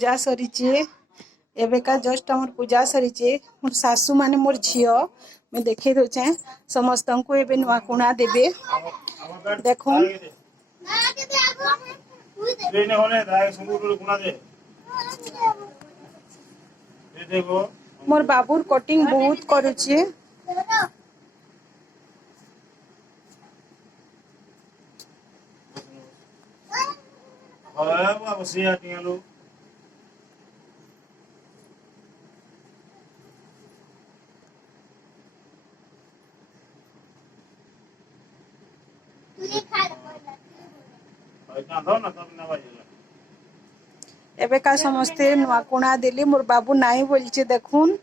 पूजा सरीचे एवेका just आमर पूजा सरीचे मोर सासू माने मोर झियो मैं देखे दौचे समस्त को एबे नुआ कुणा देबे देखो मोर बाबूर कटिंग बहुत करुचे एबेका समस्ते नुआ कुणा देली मोर बाबू नाई बोलचे देखुन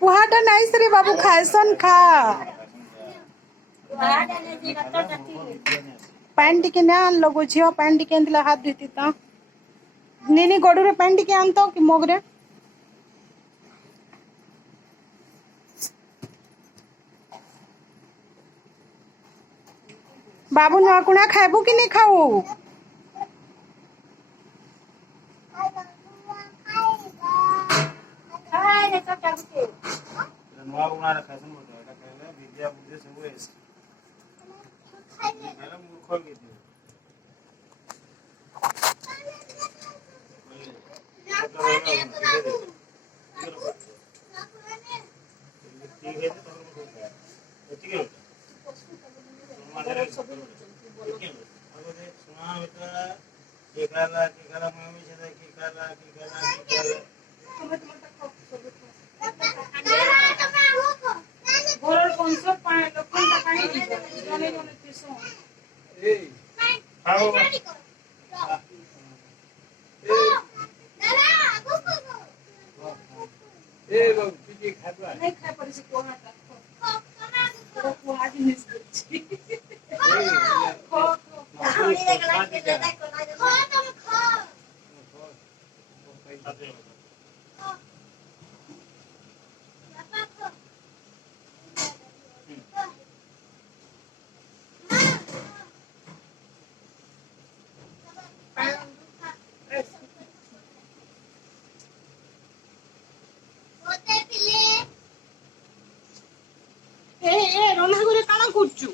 कुहाटा नाई सरे बाबू खायसन खा पैन टिके ना आन लगो झियो पैन टिके अंतला हाथ धुती ता नेनी गडुरे पैन टिके आनतो कि मोगरे बाबू नुआ कुणा खाइबू कि नहीं खाऊ ए रंधा घरे काना करछु